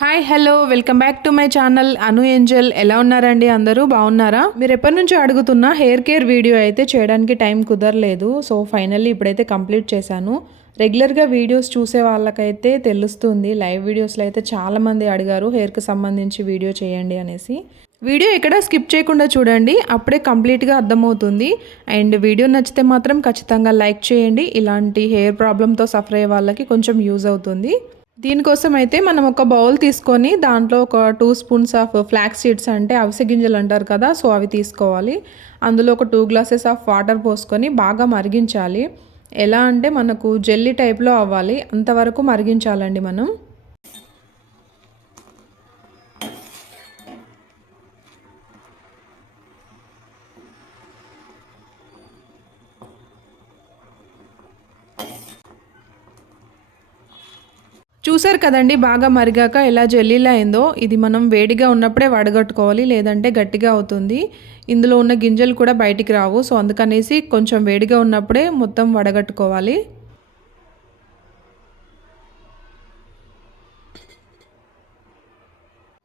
Hi hello welcome back to my channel Anu Angel. ఎలా ఉన్నారండి? అందరూ బాగున్నారా? మీరు ఎప్పటి నుంచో అడుగుతున్న హెయిర్ కేర్ వీడియో అయితే చేయడానికి టైం కుదరలేదు. సో ఫైనల్లీ ఇప్పుడైతే కంప్లీట్ చేశాను. రెగ్యులర్గా వీడియోస్ చూసే వాళ్ళకైతే తెలుస్తుంది. లైవ్ వీడియోస్లో అయితే చాలామంది అడిగారు హెయిర్కి సంబంధించి వీడియో చేయండి అనేసి. వీడియో ఎక్కడ స్కిప్ చేయకుండా చూడండి, అప్పుడే కంప్లీట్గా అర్థమవుతుంది. అండ్ వీడియో నచ్చితే మాత్రం ఖచ్చితంగా లైక్ చేయండి. ఇలాంటి హెయిర్ ప్రాబ్లంతో సఫర్ అయ్యే వాళ్ళకి కొంచెం యూజ్ అవుతుంది. దీనికోసం అయితే మనం ఒక బౌల్ తీసుకొని దాంట్లో ఒక 2 స్పూన్స్ ఆఫ్ ఫ్లాక్స్ సీడ్స్ అంటే అవిసె గింజలు అంటారు కదా, సో అవి తీసుకోవాలి. అందులో ఒక 2 గ్లాసెస్ ఆఫ్ వాటర్ పోసుకొని బాగా మరిగించాలి. ఎలా అంటే మనకు జెల్లీ టైప్లో అవ్వాలి, అంతవరకు మరిగించాలండి మనం. చూసారు కదండి, బాగా మరిగాక ఎలా జెల్లీలా అయిందో. ఇది మనం వేడిగా ఉన్నప్పుడే వడగట్టుకోవాలి, లేదంటే గట్టిగా అవుతుంది. ఇందులో ఉన్న గింజలు కూడా బయటికి రావు. సో అందుకనేసి కొంచెం వేడిగా ఉన్నప్పుడే మొత్తం వడగట్టుకోవాలి.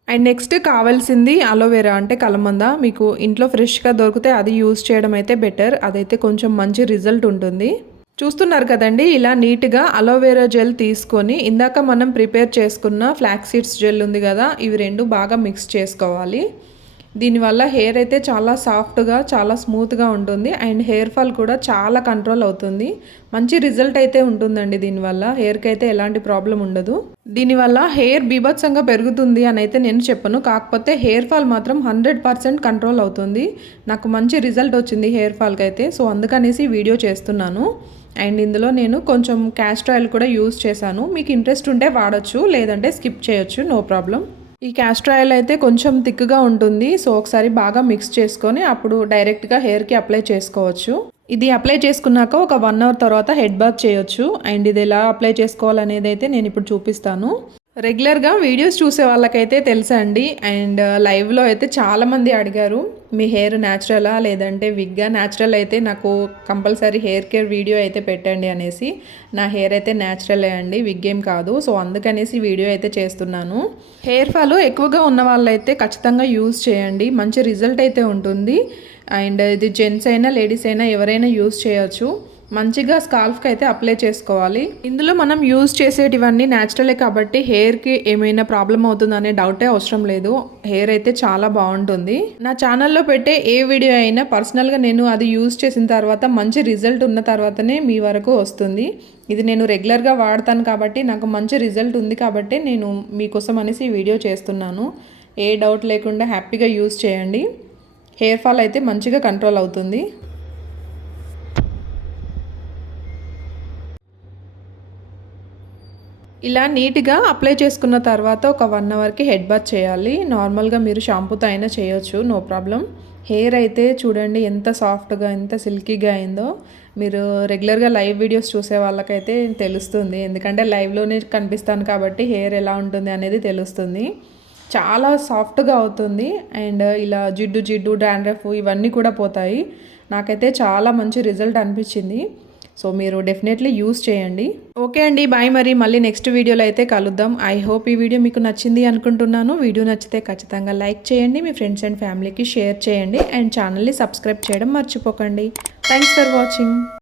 అండ్ నెక్స్ట్ కావాల్సింది అలోవెరా అంటే కలమంద. మీకు ఇంట్లో ఫ్రెష్గా దొరికితే అది యూజ్ చేయడం అయితే బెటర్. అదైతే కొంచెం మంచి రిజల్ట్ ఉంటుంది. చూస్తున్నారు కదండి, ఇలా నీట్గా అలోవెరా జెల్ తీసుకొని ఇందాక మనం ప్రిపేర్ చేసుకున్న ఫ్లాక్స్ సీడ్స్ జెల్ ఉంది కదా, ఇవి రెండు బాగా మిక్స్ చేసుకోవాలి. దీనివల్ల హెయిర్ అయితే చాలా సాఫ్ట్గా చాలా స్మూత్గా ఉంటుంది. అండ్ హెయిర్ ఫాల్ కూడా చాలా కంట్రోల్ అవుతుంది. మంచి రిజల్ట్ అయితే ఉంటుందండి. దీనివల్ల హెయిర్కి అయితే ఎలాంటి ప్రాబ్లం ఉండదు. దీనివల్ల హెయిర్ బీభత్సంగా పెరుగుతుంది అని అయితే నేను చెప్పను, కాకపోతే హెయిర్ ఫాల్ మాత్రం 100% కంట్రోల్ అవుతుంది. నాకు మంచి రిజల్ట్ వచ్చింది హెయిర్ ఫాల్కి అయితే. సో అందుకనేసి వీడియో చేస్తున్నాను. అండ్ ఇందులో నేను కొంచెం క్యాస్టర్ ఆయిల్ కూడా యూజ్ చేశాను. మీకు ఇంట్రెస్ట్ ఉంటే వాడచ్చు, లేదంటే స్కిప్ చేయొచ్చు, నో ప్రాబ్లం. ఈ క్యాస్టర్ ఆయిల్ అయితే కొంచెం థిక్గా ఉంటుంది. సో ఒకసారి బాగా మిక్స్ చేసుకొని అప్పుడు డైరెక్ట్గా హెయిర్కి అప్లై చేసుకోవచ్చు. ఇది అప్లై చేసుకున్నాక ఒక 1 అవర్ తర్వాత హెడ్ బాత్ చేయొచ్చు. అండ్ ఇది ఎలా అప్లై చేసుకోవాలనేది అయితే నేను ఇప్పుడు చూపిస్తాను. రెగ్యులర్గా వీడియోస్ చూసే వాళ్ళకైతే తెలుసా అండి. అండ్ లైవ్లో అయితే చాలామంది అడిగారు, మీ హెయిర్ న్యాచురలా లేదంటే విగ్గా? న్యాచురల్ అయితే నాకు కంపల్సరీ హెయిర్ కేర్ వీడియో అయితే పెట్టండి అనేసి. నా హెయిర్ అయితే న్యాచురలే అండి, విగ్ ఏం కాదు. సో అందుకనేసి వీడియో అయితే చేస్తున్నాను. హెయిర్ ఫాల్ ఎక్కువగా ఉన్న వాళ్ళైతే ఖచ్చితంగా యూజ్ చేయండి, మంచి రిజల్ట్ అయితే ఉంటుంది. అండ్ ఇది జెంట్స్ అయినా లేడీస్ అయినా ఎవరైనా యూజ్ చేయొచ్చు. మంచిగా స్కాల్ఫ్కి అయితే అప్లై చేసుకోవాలి. ఇందులో మనం యూజ్ చేసేటివన్నీ న్యాచురలే కాబట్టి హెయిర్కి ఏమైనా ప్రాబ్లం అవుతుందనే డౌటే అవసరం లేదు. హెయిర్ అయితే చాలా బాగుంటుంది. నా ఛానల్లో పెట్టే ఏ వీడియో అయినా పర్సనల్గా నేను అది యూజ్ చేసిన తర్వాత మంచి రిజల్ట్ ఉన్న తర్వాతనే మీ వరకు వస్తుంది. ఇది నేను రెగ్యులర్గా వాడతాను కాబట్టి నాకు మంచి రిజల్ట్ ఉంది కాబట్టి నేను మీకోసం అనేసి వీడియో చేస్తున్నాను. ఏ డౌట్ లేకుండా హ్యాపీగా యూజ్ చేయండి. హెయిర్ ఫాల్ అయితే మంచిగా కంట్రోల్ అవుతుంది. ఇలా నీట్గా అప్లై చేసుకున్న తర్వాత ఒక 1 అవర్కి హెడ్ బాత్ చేయాలి. నార్మల్గా మీరు షాంపూతో అయినా చేయొచ్చు, నో ప్రాబ్లం. హెయిర్ అయితే చూడండి ఎంత సాఫ్ట్గా ఎంత సిల్కీగా అయిందో. మీరు రెగ్యులర్గా లైవ్ వీడియోస్ చూసే వాళ్ళకైతే తెలుస్తుంది, ఎందుకంటే లైవ్లోనే కనిపిస్తాను కాబట్టి హెయిర్ ఎలా ఉంటుంది అనేది తెలుస్తుంది. చాలా సాఫ్ట్గా అవుతుంది. అండ్ ఇలా జిడ్డు జిడ్డు డాండ్రఫ్ ఇవన్నీ కూడా పోతాయి. నాకైతే చాలా మంచి రిజల్ట్ అనిపించింది. సో మీరు డెఫినెట్లీ యూస్ చేయండి. ఓకే అండి, బాయ్. మరి మళ్ళీ నెక్స్ట్ వీడియోలో అయితే కలుద్దాం. ఐ హోప్ ఈ వీడియో మీకు నచ్చింది అనుకుంటున్నాను. వీడియో నచ్చితే ఖచ్చితంగా లైక్ చేయండి, మీ ఫ్రెండ్స్ అండ్ ఫ్యామిలీకి షేర్ చేయండి. అండ్ ఛానల్ని సబ్స్క్రైబ్ చేయడం మర్చిపోకండి. Thanks for watching.